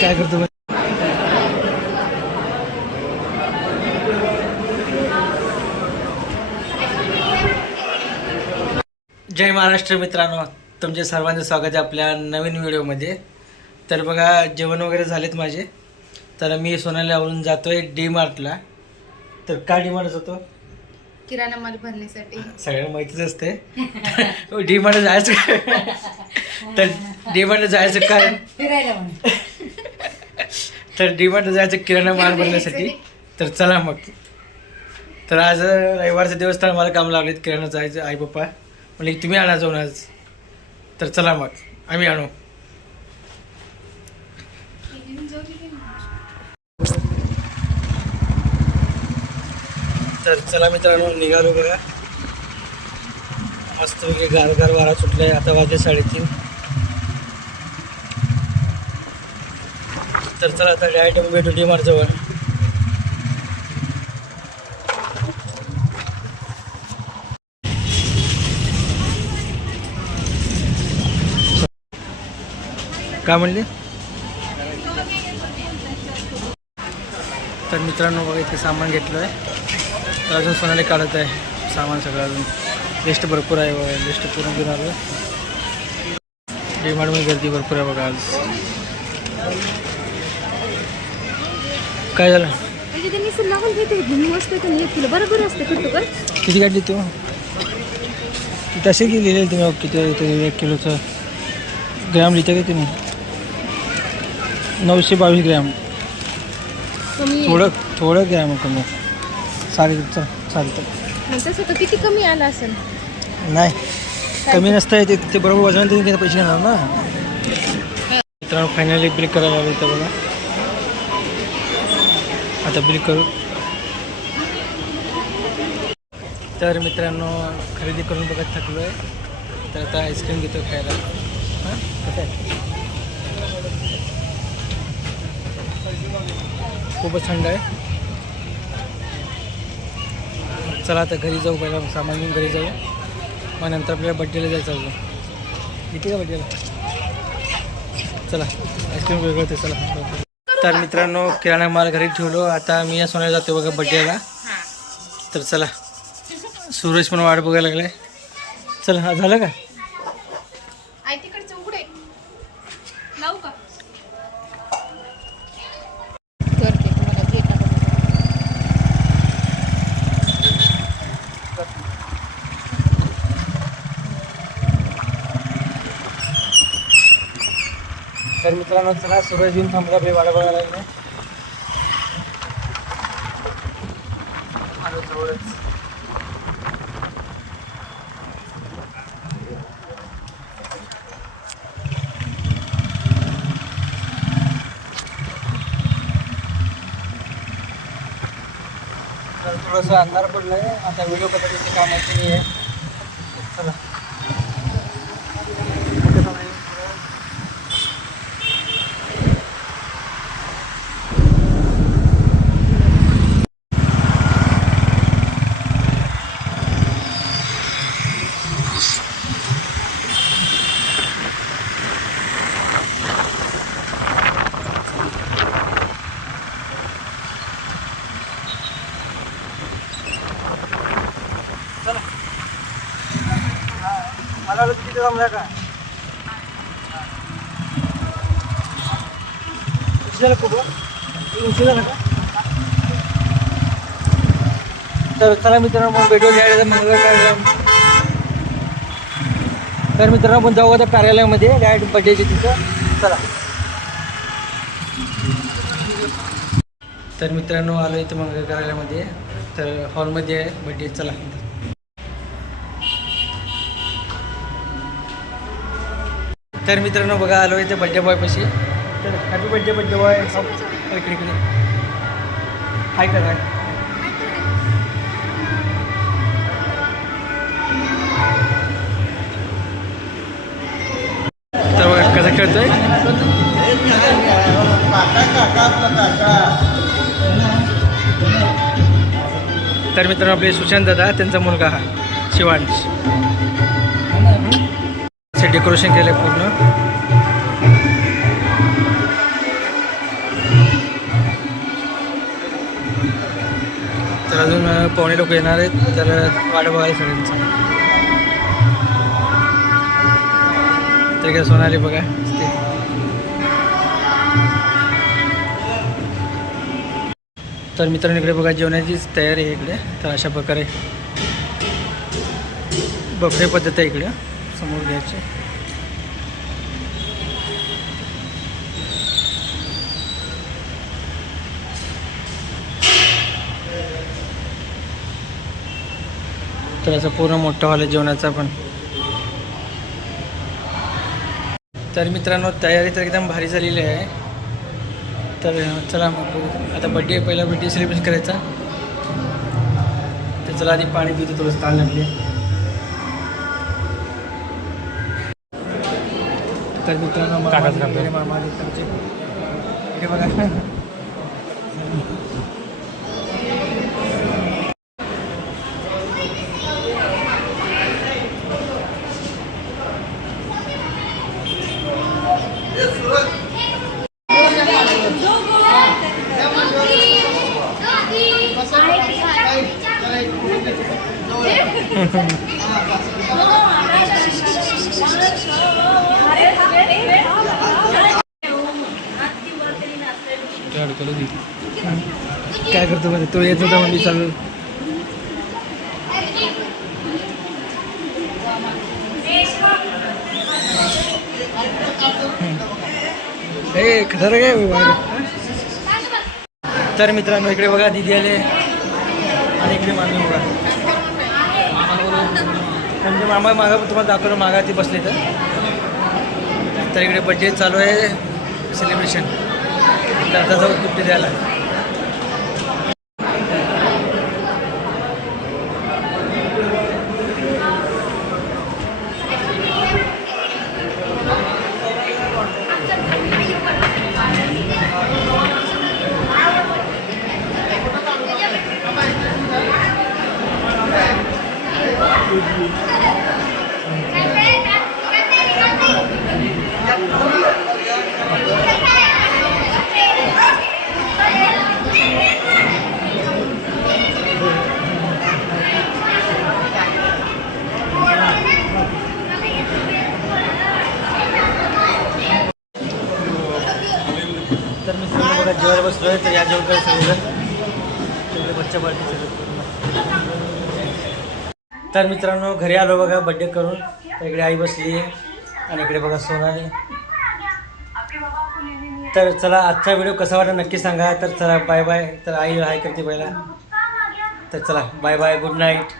काय करतो? जय महाराष्ट्र मित्रांनो, तुमचे सर्वांचे स्वागत आहे आपल्या नवीन व्हिडिओमध्ये. तर बघा, जेवण वगैरे झालेत माझे. तर मी सोनालीवरून जातोय डी मार्टला. तर का डी मार्ट जातो? किराणा माल भरण्यासाठी. सगळ्यांना माहितीच असते डी मार्ट जायचं. तर डी मार्ट जायचं कारण तर डी मार्ट जायचं किराणा माल भरण्यासाठी. तर चला मग. तर आज रविवारचा दिवस तर मला काम लागलेत किराणा जायचं. आई पप्पा म्हणजे तुम्ही आणा जाऊन आज. तर चला मग आम्ही आणू. तर चला मित्रांनो, निघालो बघा. मस्त वगैरे गारगार वारा सुटलाय. आता वाजले 3:30. तर चला आता डायरेक्ट भेटू डी मार्ट जवळ. काय म्हणले? तर मित्रांनो बघा, इथे सामान घेतलं आहे. तर अजून सोनाली काढत आहे सामान सगळं. अजून लिस्ट भरपूर आहे बघा. लिस्ट पूर्ण घेऊन आलो. डीमार्टमध्ये गर्दी भरपूर आहे बघा आज. काय झालं? किती काढली तू? तसे की लिहिले तुम्ही किती 1 किलोचं ग्रॅम लिहितं का तुम्ही? 922 ग्रॅम. थोडं ग्रॅम कमी. चालतं. तसं तर किती कमी आला असेल? नाही, कमी नसतं. ते बरोबर वजन तुम्ही पैसे घेणार ना. मित्रांनो फायनली बिल करायला आलं होतं बघा. आता बिल करू. तर मित्रांनो खरेदी करून बघत थकलो आहे. तर आता आईस्क्रीम घेतो खायला. हां, कसं आहे? खूपच थंड आहे. चला आता घरी जाऊ. पहिला सामान घेऊन घरी जाऊ. मग नंतर आपल्याला बड्डेला जायचं अजून. किती का बड्डेला? चला आईस्क्रीम वेगळं ते. चला. तर मित्रांनो किराणा माल घरी ठेवलो. आता मी या सोन्याला जातो बघा बड्डेला. तर चला. सूरज पण वाट बघायला लागलाय. चला. हा झालं का? तर मित्रांनो चला, सूरज येऊन थांबला. आपली वाट बघायला लागले. आलो जवळच. तर थोडंसं अंधार पडलाय. आता व्हिडिओ पद्धतीचे कामाची नाही आहे. चला. मला किती जमला का? तर चला मित्रांनो मग व्हिडिओ घ्यायला मग. तर मित्रांनो आपण जाऊ आता कार्यालयामध्ये डायरेक्ट बड्डेचे तिथं. चला. तर मित्रांनो आलो इथं मंगळ कार्यालयामध्ये. तर हॉलमध्ये आहे बड्डे. चला. तर मित्रांनो बघा आलो इथे बड्डे बॉयपाशी. तर हॅपी बड्डे बड्डे बॉय. इकडे इकडे हाय कर. हाय. तर बघा कसं खेळतोय. तर मित्रांनो आपले सुशांत दादा, त्यांचा मुलगा हा शिवांश. डेकोरेशन केलं पूर्ण. तर अजून पाहुणे लोक येणार आहेत, तर वाट बघायला सगळ्यांचं. तर काय सोनाली बघा ते. तर मित्रांनो इकडे बघा जेवणाचीच तयारी आहे इकडे. तर अशा प्रकारे बफे पद्धत आहे इकडे, समोर घ्यायचे. तर असं पूर्ण मोठं हॉल आहे जेवणाचा पण. तर मित्रांनो तयारी तर एकदम भारी झालेली आहे. तर चला मग आता बड्डे, पहिला बड्डे सेलिब्रेशन करायचा. तर चला आधी पाणी पितो, थोडं ताण लागले. तर मित्रांनो मामा इकडे बघा. काय करतो मध्ये तो येत होता म्हणजे चालू. हे खतर काय बाहेर. तर मित्रांनो इकडे बघा दिदी आले आणि इकडे मामी बघा. म्हणजे मामा मागा तुम्हाला दाखवलं, मागा ती बसले. तर इकडे बड्डे चालू आहे सेलिब्रेशन. तर आता जाऊ गिफ्ट द्यायला. तर मित्रांनो बघा जेवायला बसलो आहे. तर या जेवण सगळेजण तेवढे बच्चा बर्थडे सेलिब्रेट करून. तर मित्रांनो घरी आलो बघा बड्डे करून. तर इकडे आई बसली आहे आणि इकडे बघा सोनाली. तर चला आजचा व्हिडिओ कसा वाटला नक्की सांगा. तर चला बाय बाय. तर आई हाय करते पहिला. तर चला बाय बाय, गुड नाईट.